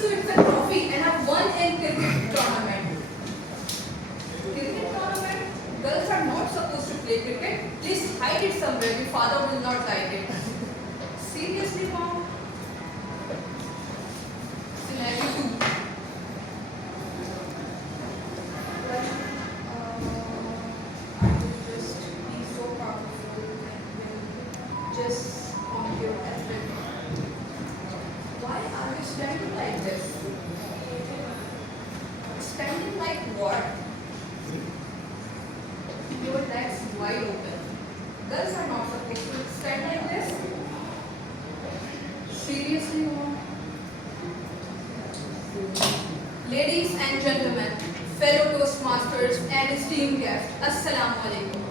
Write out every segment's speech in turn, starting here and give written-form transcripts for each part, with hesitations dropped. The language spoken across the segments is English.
so it's a trophy and I've won in cricket tournament. Cricket tournament? Girls are not supposed to play cricket. Please hide it somewhere. Your father will not like it. Seriously, mom? Scenario 2. I will just be so powerful and will just conquer everything. Why are you standing like this? Standing like what? Your legs wide open. Girls are not supposed to stand like this. Seriously, mom? Ladies and gentlemen, fellow Toastmasters and esteemed guests, Assalamu alaikum.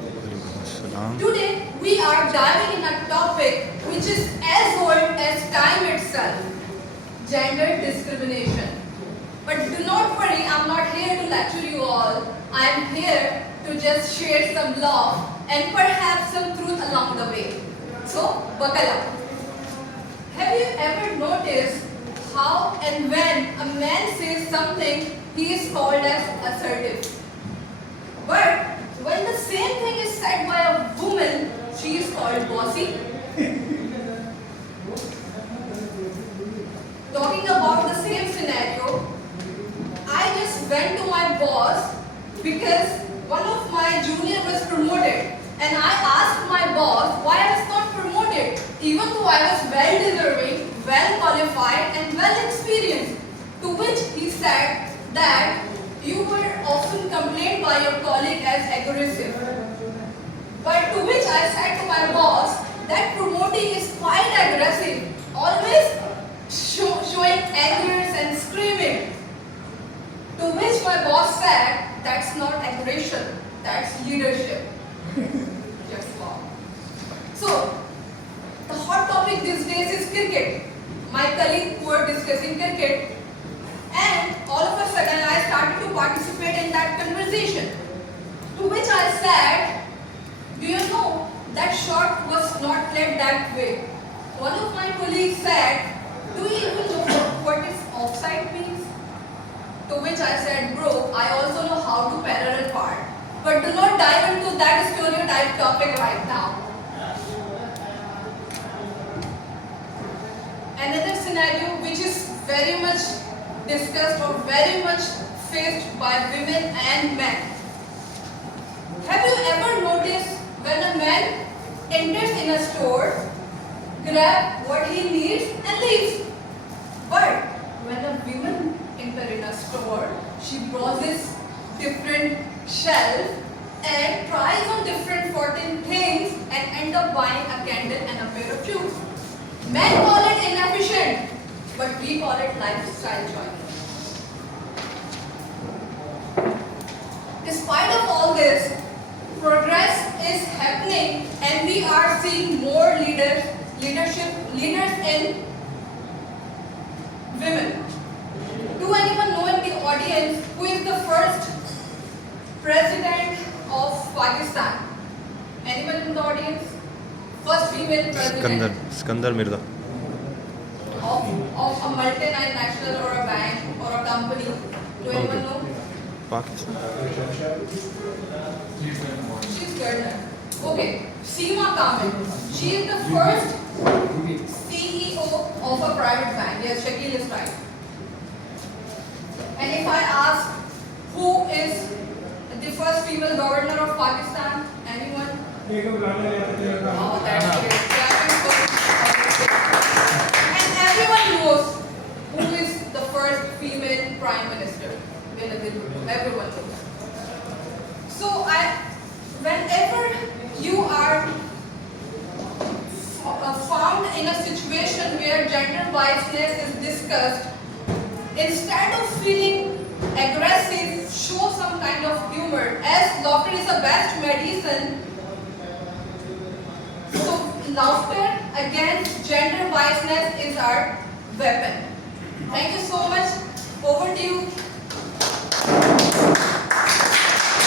Today we are diving in a topic which is as old as time itself, gender discrimination. But do not worry, I'm not here to lecture you all. I am here to just share some love and perhaps some truth along the way. So, buckle up. Have you ever noticed how and when a man says something, he is called as assertive? But when the same thing is said by a woman, she is called bossy. Talking about the same scenario, I just went to my boss because one of my junior was promoted, and I asked my boss why I was not promoted, even though I was well deserving, well qualified and well experienced. To which he said that you were often complained by your colleague as aggressive. But to which I said to my boss that promoting is quite aggressive, always showing anger and screaming. To which my boss said, that's not aggression, that's leadership. Just wow. So, the hot topic these days is cricket. My colleague were discussing cricket, and all of a sudden I started to participate in that conversation. To which I said, do you know that shot was not played that way? One of my colleagues said, do you even know what is offside means? To which I said, bro, I also know how to parallel part. But do not dive into that stereotype topic right now. Another scenario which is very much discussed or very much faced by women and men. Have you ever noticed when a man enters in a store, grabs what he needs and leaves? But when a woman enters in a store, she browses different shelves and tries on different 14 things and ends up buying a candle and a pair of shoes. Men call it inefficient, but we call it lifestyle choice. Despite of all this, progress is happening and we are seeing more leaders in women. Do anyone know in the audience who is the first president of Pakistan? Anyone in the audience? First female president Skandar Mirza. of a multinational or a bank or a company. Do anyone know? Pakistan. She's Gardner. Okay. Seema Kamil. She is the first CEO of a private bank. Yes, Shakil is right. And if I ask who is the first female governor of Pakistan, anyone? Oh, that's great. And everyone knows who is the first female prime minister. Everyone knows. So whenever you are found in a situation where gender biasness is discussed, instead of feeling aggressive, show some kind of humor, as laughter is the best medicine. So laughter against gender biasness is our weapon. Thank you so much. Over to you.